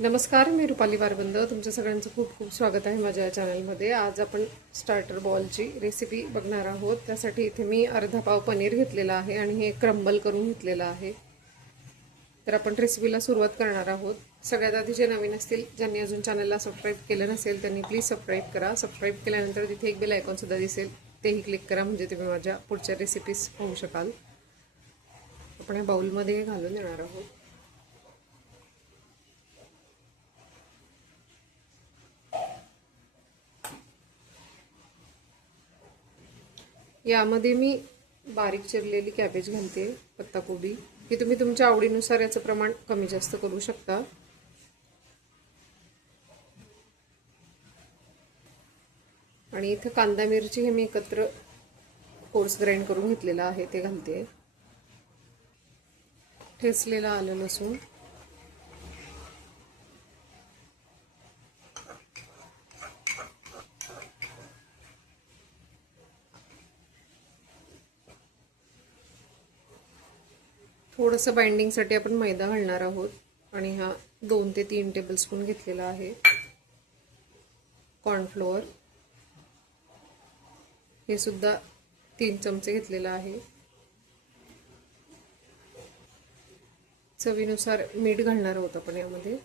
नमस्कार, मी रुपाली वारबंद. तुमचं सगळ्यांचं खूप खूप स्वागत आहे माझ्या चॅनलमध्ये. आज आपण स्टार्टर बॉलची रेसिपी बघणार आहोत. त्यासाठी इथे मी अर्धा पाव पनीर घेतलेला आहे आणि हे क्रम्बल करून घेतलेलं आहे. तर आपण रेसिपीला सुरुवात करणार आहोत. सगळ्यात आधी जे नवीन असतील, ज्यांनी अजून चॅनलला सबस्क्राईब केलं नसेल त्यांनी प्लीज सबस्क्राईब करा. सबस्क्राईब केल्यानंतर तिथे एक बेल आयकॉनसुद्धा दिसेल, तेही क्लिक करा, म्हणजे तुम्ही माझ्या पुढच्या रेसिपीज पाहू शकाल. आपण या बाउलमध्ये घालून देणार आहोत. यामध्ये मी बारीक चिरलेली कॅबेज घालते, पत्ताकोबी. हे तुम्ही तुमच्या आवडीनुसार याचं प्रमाण कमी जास्त करू शकता. आणि इथे कांदा मिरची हे मी एकत्र कोर्स ग्राइंड करून घेतलेलं आहे, ते घालते. ठेचलेलं आलं लसूण, थोडंसं बाइंडिंगसाठी आपण मैदा घालणार आहोत. आणि हा 2 ते 3 टेबलस्पून घेतलेला आहे. कॉर्नफ्लोअर हे सुद्धा 3 चमचे घेतलेला आहे. चवीनुसार मीठ घालणार आहोत आपण यामध्ये.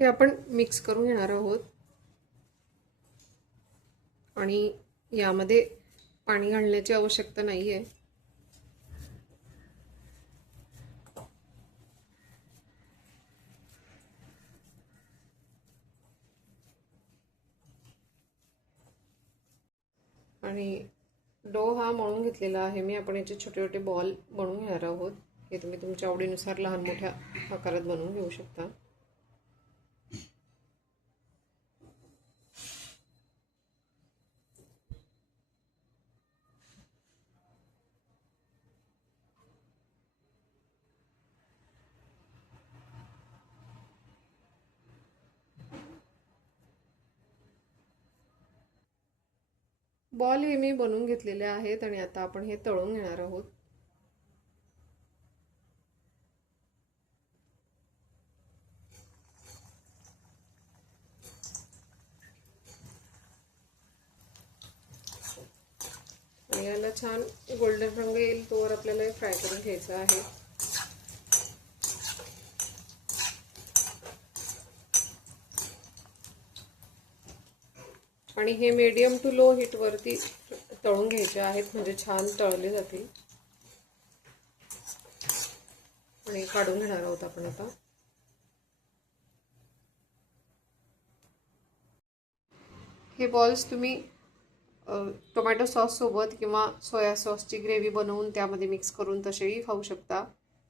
हे आपण मिक्स करून घेणार आहोत. आणि यामध्ये पाणी घालण्याची आवश्यकता नाही आहे. आणि डो हा मळून घेतलेला आहे मी. आपण याचे छोटे छोटे बॉल बनवून घेणार आहोत. हे तुम्ही तुमच्या आवडीनुसार लहान मोठ्या आकारात बनवून घेऊ शकता. बॉल हे मी बनवून घेतलेले आहेत आणि आता आपण हे तळून घेणार आहोत. आणि याला छान गोल्डन रंग येईल तोवर आपल्याला फ्राय करून घ्यायचं आहे. आणि हे मीडियम टू लो हीट वरती तळून घ्यायचे आहेत, म्हणजे छान तळले जातील. आणि काढून घेणार आहोत आपण आता. हे बॉल्स तुम्ही टोमॅटो सॉस सोबत किंवा सोया सॉसची ग्रेव्ही बनवून त्यामध्ये मिक्स करून तसेही खाऊ शकता,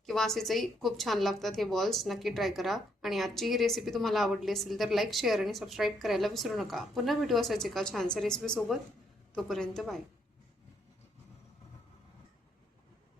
किंवा असेचही खूप छान लागतात हे बॉल्स. नक्की ट्राय करा. आणि आजची ही रेसिपी तुम्हाला आवडली असेल तर लाईक, शेअर आणि सबस्क्राईब करायला विसरू नका. पुन्हा भेटू असाच एका छानशा रेसिपीसोबत. तोपर्यंत बाय.